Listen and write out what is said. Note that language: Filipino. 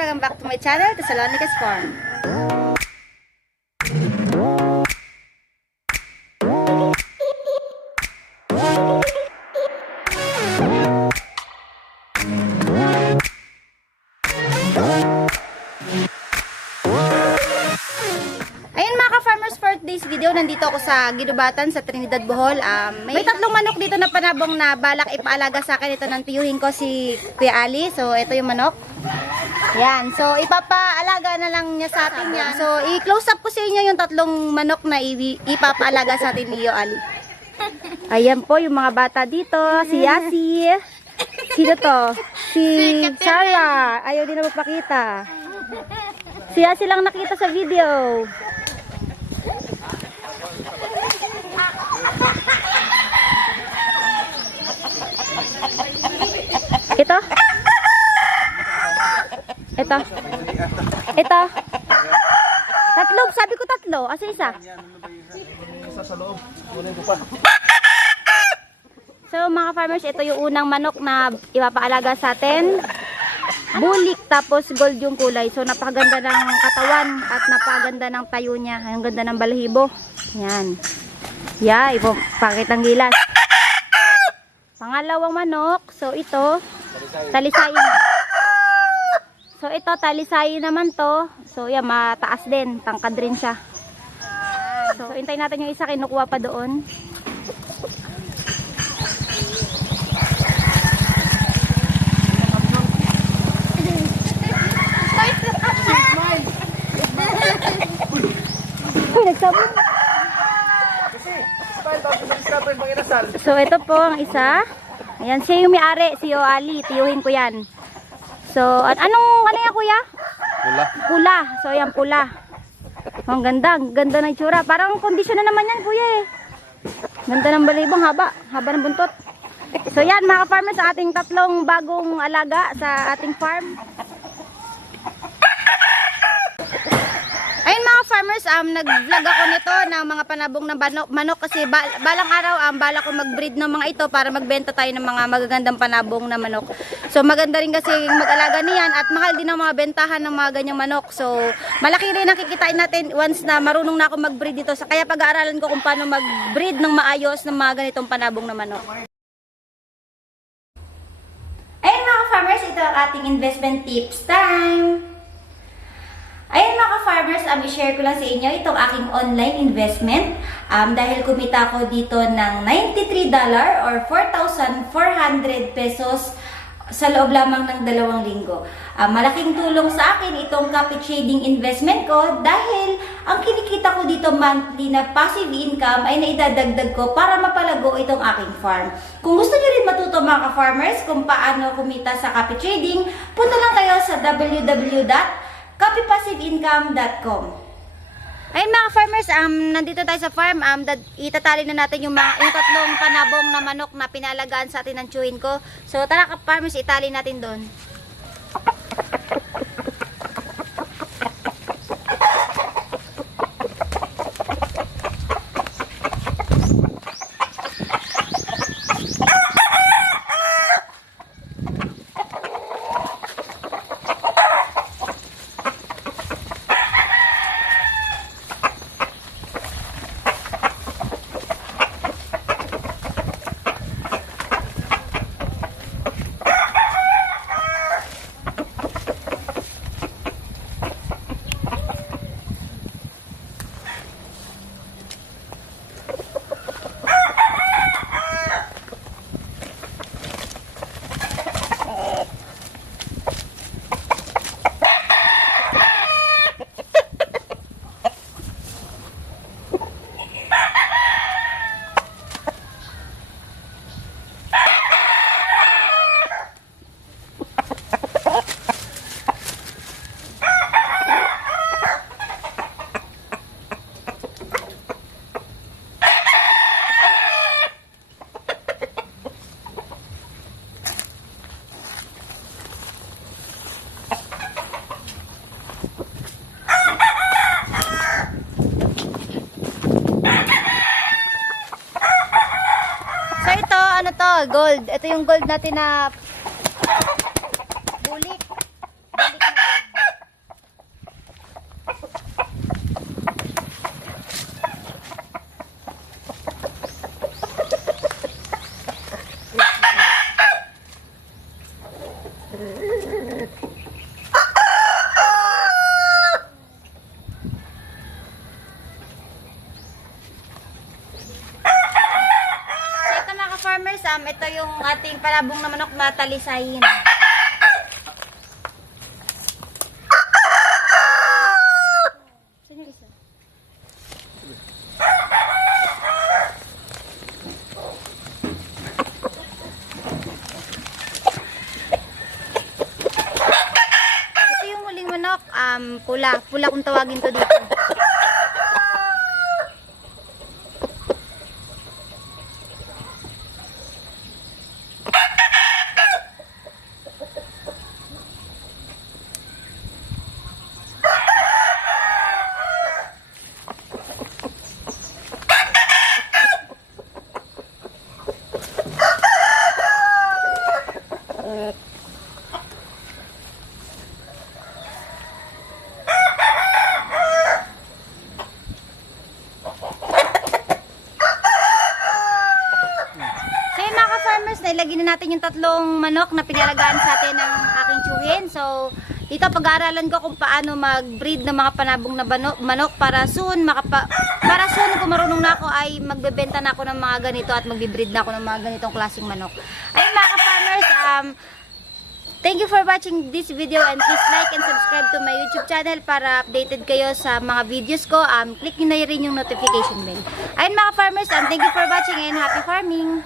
Welcome back to my channel, Thessalonica's Farm. Video, nandito ako sa Gidubatan sa Trinidad, Bohol. Um, may, tatlong manok dito na panabong na balak ipaalaga sa akin. Ito ng tiyuhin ko si Kuya Ali. So, ito yung manok. Yan. So, ipapaalaga na lang niya sa atin yan. So, i-close up ko sa inyo yung tatlong manok na ipapaalaga sa atin ni Iyo Ali. Ayan po yung mga bata dito. Si Yasi. Sino to? Si Sarah. Ayaw din na magpakita. Si Yasi nakita sa video. Ito? Ito? Ito? Tatlo, sabi ko tatlo. Asa isa? So mga farmers, ito yung unang manok na ipapaalaga sa atin. Bulik tapos gold yung kulay. So napakaganda ng katawan at napakaganda ng tayo niya. Ang ganda ng balahibo. Yan. Yeah, ipo pakitang gilas. Pangalawang manok. So ito, talisayin. So ito, talisayin naman to. So yan, mataas din. Tangkad rin siya. So hintayin natin yung isa kinukuha pa doon. So ito po ang isa. Ayan, siya yung may-ari, si Oali. Tiyuhin ko yan. So, an anong, ano yan kuya? Pula. Pula. So, ayan, pula. Oh, ang ganda, ang ganda ng itsura. Parang kondisyon na naman yan, kuya eh. Ganda ng balibong, haba. Haba ng buntot. So, yan mga farmers, sa ating tatlong bagong alaga sa ating farm. Ayun mga farmers, um, nag-vlog ako nito ng mga panabong ng manok, manok kasi ba- balang araw um, bala ko mag-breed ng mga ito para magbenta tayo ng mga magagandang panabong na manok. So maganda rin kasi mag-alaga niyan at mahal din ang mga bentahan ng mga ganyang manok. So malaki rin ang kikitain natin once na marunong na ako mag-breed dito. So, kaya pag-aaralan ko kung paano mag-breed ng maayos ng mga ganitong panabong na manok. Ayun mga farmers, ito ang ating investment tips time! Ayun mga farmers um, i-share ko lang sa inyo itong aking online investment. Um, dahil kumita ako dito ng $93 or 4,400 pesos sa loob lamang ng dalawang linggo. Um, malaking tulong sa akin itong copy trading investment ko dahil ang kinikita ko dito monthly na passive income ay naidadagdag ko para mapalago itong aking farm. Kung gusto niyo rin matuto mga ka-farmers kung paano kumita sa copy trading, punta lang kayo sa www Ayun mga farmers, um, nandito tayo sa farm. Um, itatali na natin yung, mga, yung tatlong panabong na manok na pinalagaan sa atin ng chewin ko. So tara ka farmers, itali natin doon. So ito, ano to, gold. Ito yung gold natin na bulik. Bulik na gold. So ito mga um, ito yung ating palabong na manok na talisayin. Ito yung huling manok, um, pula. Pula kung tawagin to dito. Ka-farmers, nailagay na natin yung tatlong manok na pinalagaan sa atin ng aking tsuhin. So dito pag-aaralan ko kung paano mag-breed ng mga panabong na manok para soon makapa para soon kung marunong na ako ay magbebenta na ako ng mga ganito at magbe-breed na ako ng mga ganitong klaseng manok. Ayun mga um, Thank you for watching this video and please like and subscribe to my YouTube channel para updated kayo sa mga videos ko. Um, click nyo na rin yung notification bell. Ayun mga farmers, um, thank you for watching and happy farming!